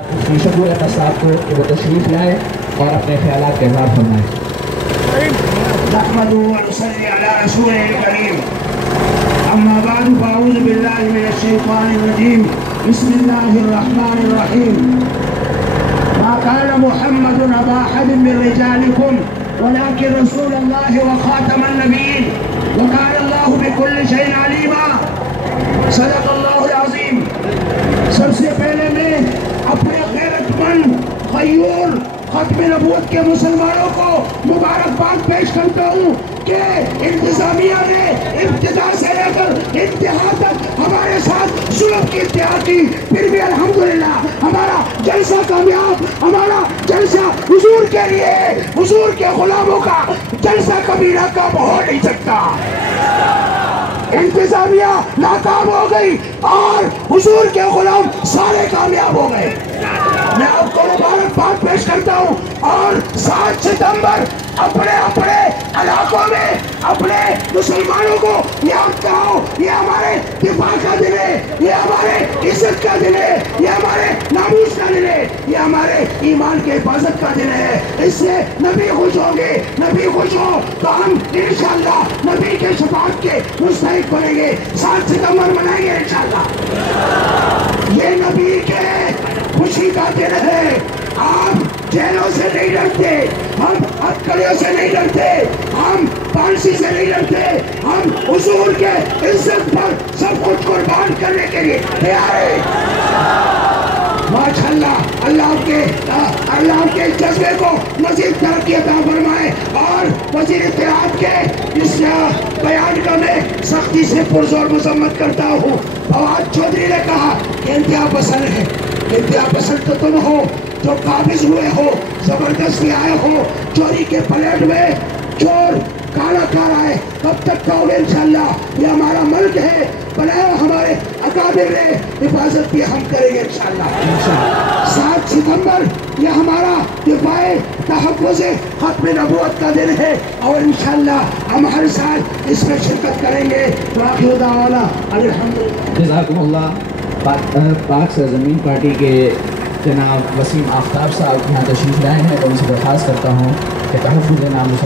شکر احمد صاحب کو کہ وہ تشریف لائے اور اپنے خیالات کا اظہار فرمائیں. نحمده ونصلي على رسوله الكريم. اما بعد فاعوذ بالله من الشيطان الرجيم. بسم الله الرحمن الرحيم. ما كان محمد ابا احد من رجالكم ولكن رسول الله وخاتم النبيين وكان الله بكل شيء عليما. صدق الله العظيم. سب سے پہلے میں اپنے غیرت مند غیور ختم نبوت کے مسلمانوں کو مبارکباد پیش کرتا ہوں کہ انتظامیہ نے ابتدا سے لے کر انتہا تک ہمارے ساتھ ظلم کی انتہا کی، پھر بھی الحمدللہ ہمارا جلسہ کامیاب، ہمارا جلسہ حضور کے لیے، حضور کے غلاموں کا جلسہ کبھی ناکام ہو نہیں سکتا. انتظامیہ ناکام ہو گئی اور حضور کے غلام سارے کامیاب ہو گئے. میں آپ کو مبارکباد پیش کرتا ہوں اور 7 ستمبر اپنے اپنے علاقوں میں اپنے مسلمانوں کو یاد کراؤ. یہ ہمارے دفاع کا دن ہے، یہ ہمارے عزت کا دن ہے، یہ ہمارے ناموس کا دن ہے، یہ ہمارے ایمان کے حفاظت کا دن ہے. اس سے نبی خوش ہوں گے، نبی خوش ہو تو ہم انشاءاللہ نبی کے شفاعت کے مستحق بنیں گے. 7 ستمبر منائیں گے انشاءاللہ. یہ نبی کے خوشی کا دن ہے. آپ جیلوں سے نہیں ڈرتے، ہم ہتکڑیوں سے نہیں ڈرتے، ہم پانسی سے نہیں ڈرتے، ہم حضور کے عزت پر سب کچھ قربان کرنے کے لیے تیار ہیں. ماشاءاللہ اللہ کے جذبے کو مزید ترقی عطا فرمائے. اور وزیر اتحاد کے اس بیان کا میں سختی سے پرزور مذمت کرتا ہوں. فواد چودھری نے کہا کہ انتہا پسند ہے. انتہا پسند تو تم ہو جو قابض ہوئے ہو، زبردستی آئے ہو. چوری کے پلیٹ میں چور کالا کار آئے، کب تک کہو گے انشاءاللہ یہ ہمارا ملک ہے، بنایا ہمارے اکابر نے، حفاظت بھی ہم کریں گے انشاءاللہ. 7 ستمبر یہ ہمارا دفاع تحفظ ختم نبوت کا دن ہے اور انشاءاللہ ہم ہر سال اس میں شرکت کریں گے. وآخر دعوانا الحمدللہ. جزاکم اللہ. پاک سرزمین پارٹی کے جناب وسیم آفتاب صاحب یہاں تشریف لائے ہیں اور ان سے درخواست کرتا ہوں کہ تحفظ ناموس